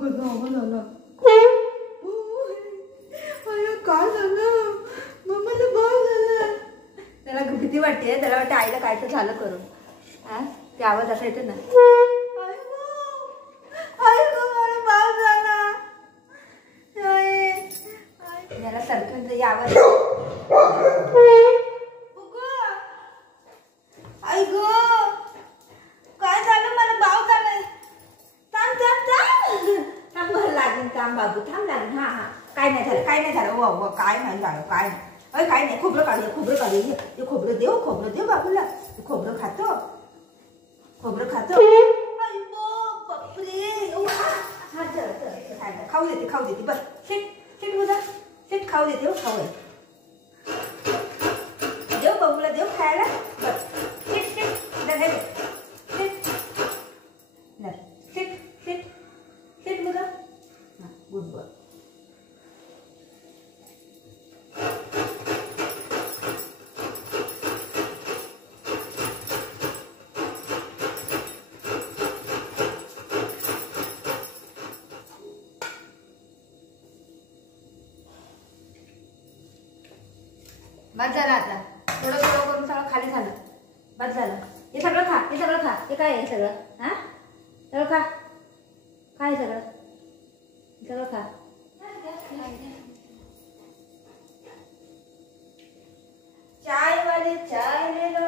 कसं झालं काय झालं मम्माला भाव झाला. त्याला भीती वाटते, त्याला वाटते आईला काय तर झालं करून. हा ते आवाज असा येतो ना याला सारखं आवाज. आई ग काय झालं मला भाव झालं. थांब थांब थांब थांब मला लागेल. थांब बाबू थांब लागेल. हा हा काय नाही झालं काय नाही झालं. वा वा काय नाही झालं काय नाही. अरे काय नाही. खोबरं काढू ते खोबरं देऊ बाबूला. खोबरं खातो बापरे. खाऊ देते बस. सेट मुला सेट खाऊ देते. खाऊ देऊ बाबूला देऊ खायला बस. सेट मुला गुड बॉय. बस झालं आता. थोडं करून सगळं खाली झालं. बस झालं. हे सगळं खा. हे काय आहे सगळं. हा सगळं खा. काय सगळं खा. चाय वाले चाय ले लो.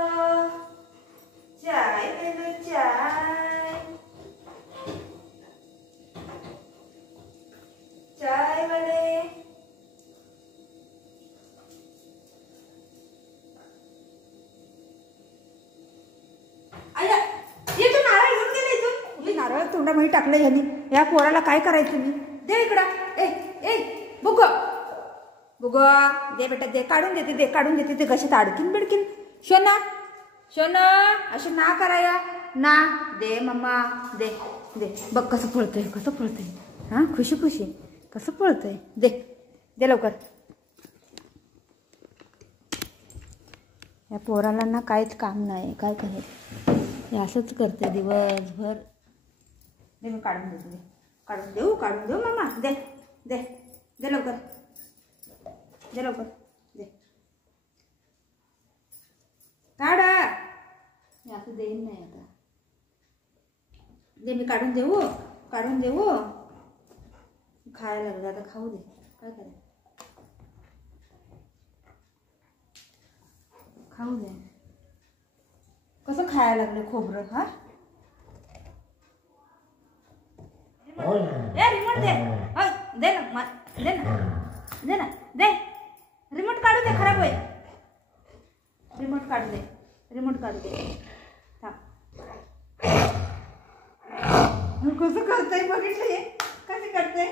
चाय वाले नारळ तोंडामध्ये टाकलं यांनी. या पोराला काय करायचं मी. दे इकडं. ए बुग दे बेटा दे. काढून देते ते कशात अडकीन बिडकीन. शोना असे ना कराया ना. दे मम्मा दे बघ कसं पळतंय. हा खुशी कसं पळतंय. दे लवकर. या पोराला ना काहीच काम नाही. काय करायचं हे असंच करते दिवसभर. दे मी काढून देऊ मम्मा. दे लवकर दे. काढा. मी असं देईन नाही आता. दे मी काढून देऊ. खायला लागलं आता. खाऊ दे. काय करायचं. खाऊ दे. कसं खायला लागलं खोबरं. हा रिमोट दे ना. रिमोट काढू दे. खराब होईल. रिमोट काढू दे. थांब. कसं करताय बघितलं. कसं करताय.